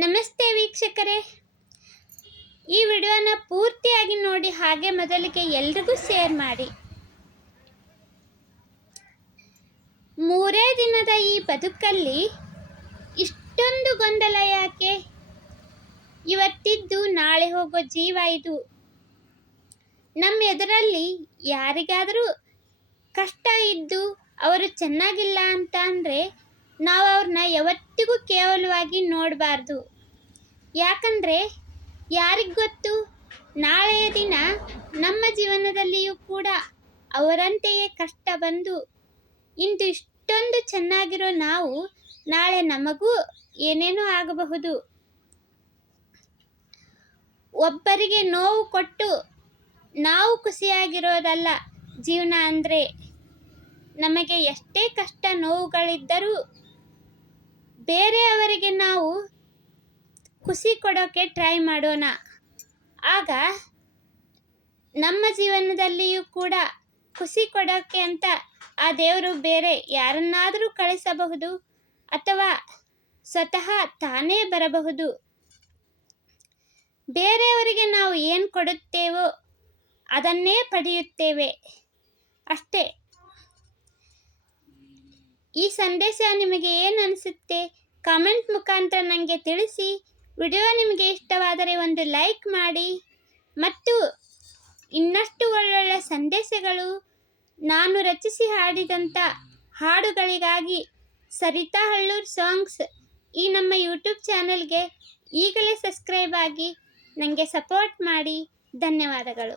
ನಮಸ್ತೆ ವೀಕ್ಷಕರೇ. ಈ ವಿಡಿಯೋನ ಪೂರ್ತಿಯಾಗಿ ನೋಡಿ, ಹಾಗೆ ಮೊದಲಿಗೆ ಎಲ್ರಿಗೂ ಶೇರ್ ಮಾಡಿ. ಮೂರೇ ದಿನದ ಈ ಬದುಕಲ್ಲಿ ಇಷ್ಟೊಂದು ಗೊಂದಲ ಯಾಕೆ? ಇವತ್ತಿದ್ದು ನಾಳೆ ಹೋಗೋ ಜೀವ ಇದು. ನಮ್ಮ ಎದುರಲ್ಲಿ ಯಾರಿಗಾದರೂ ಕಷ್ಟ ಇದ್ದು ಅವರು ಚೆನ್ನಾಗಿಲ್ಲ ಅಂತ ಅಂದರೆ ನಾವು ಅವ್ರನ್ನ ಯಾವತ್ತಿಗೂ ಕೇವಲವಾಗಿ ನೋಡಬಾರ್ದು. ಯಾಕಂದರೆ ಯಾರಿಗೆ ಗೊತ್ತು? ನಾಳೆಯ ದಿನ ನಮ್ಮ ಜೀವನದಲ್ಲಿಯೂ ಕೂಡ ಅವರಂತೆಯೇ ಕಷ್ಟ ಬಂದು, ಇಂದು ಇಷ್ಟೊಂದು ಚೆನ್ನಾಗಿರೋ ನಾವು ನಾಳೆ ನಮಗೂ ಏನೇನೋ ಆಗಬಹುದು. ಒಬ್ಬರಿಗೆ ನೋವು ಕೊಟ್ಟು ನಾವು ಖುಷಿಯಾಗಿರೋದಲ್ಲ ಜೀವನ ಅಂದರೆ, ನಮಗೆ ಎಷ್ಟೇ ಕಷ್ಟ ನೋವುಗಳಿದ್ದರೂ ಬೇರೆಯವರಿಗೆ ನಾವು ಖುಷಿ ಕೊಡೋಕ್ಕೆ ಟ್ರೈ ಮಾಡೋಣ. ಆಗ ನಮ್ಮ ಜೀವನದಲ್ಲಿಯೂ ಕೂಡ ಖುಷಿ ಕೊಡೋಕ್ಕೆ ಅಂತ ಆ ದೇವರು ಬೇರೆ ಯಾರನ್ನಾದರೂ ಕಳಿಸಬಹುದು ಅಥವಾ ಸ್ವತಃ ತಾನೇ ಬರಬಹುದು. ಬೇರೆಯವರಿಗೆ ನಾವು ಏನು ಕೊಡುತ್ತೇವೋ ಅದನ್ನೇ ಪಡೆಯುತ್ತೇವೆ. ಅಷ್ಟೇ. ಈ ಸಂದೇಶ ನಿಮಗೆ ಏನು ಅನಿಸುತ್ತೆ? ಕಾಮೆಂಟ್ ಮುಖಾಂತರ ನನಗೆ ತಿಳಿಸಿ. ವಿಡಿಯೋ ನಿಮಗೆ ಇಷ್ಟವಾದರೆ ಒಂದು ಲೈಕ್ ಮಾಡಿ. ಮತ್ತು ಇನ್ನಷ್ಟು ಒಳ್ಳೊಳ್ಳೆ ಸಂದೇಶಗಳು ನಾನು ರಚಿಸಿ ಹಾಡಿದಂಥ ಹಾಡುಗಳಿಗಾಗಿ ಸರಿತಾ ಹಳ್ಳೂರ್ ಸಾಂಗ್ಸ್ ಈ ನಮ್ಮ ಯೂಟ್ಯೂಬ್ ಚಾನೆಲ್ಗೆ ಈಗಲೇ ಸಬ್ಸ್ಕ್ರೈಬ್ ಆಗಿ ನನಗೆ ಸಪೋರ್ಟ್ ಮಾಡಿ. ಧನ್ಯವಾದಗಳು.